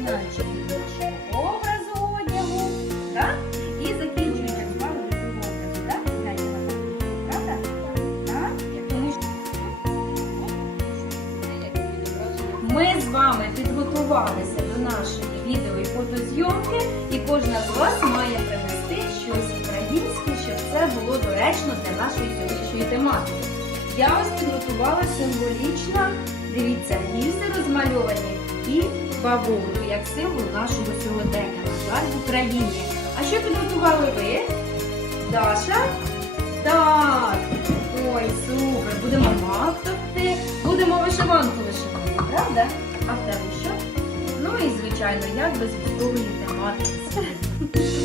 починаючи від нашого образу одягу, так? і закінчуючи пару образу, так? Правда? Так? Ми з вами підготувалися до нашої відео і фотозйомки, і кожна з вас має принести щось українське, щоб це було доречно для нашої сьогоднішньої тематики. Я ось підготувала символічно, дивіться, гільзи розмальовані і бавовну, як символ нашого сьогодення, в Україні. А що підготували ви? Даша? Так. Ой, супер. Будемо мак будемо вишиванку вишивати, правда? А в тебе що? Ну і звичайно, як без військової тематики.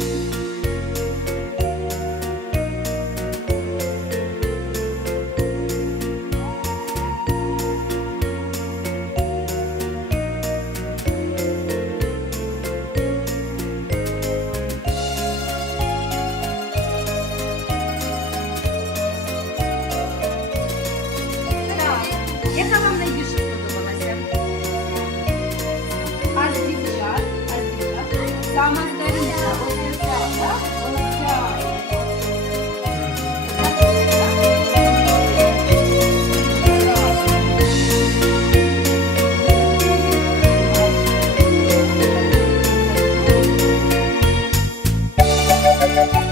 Дівчат? Сама старіша, ось ця, так? Ось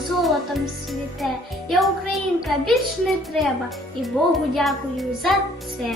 золотом світе. Я українка більш не треба, і Богу дякую за це.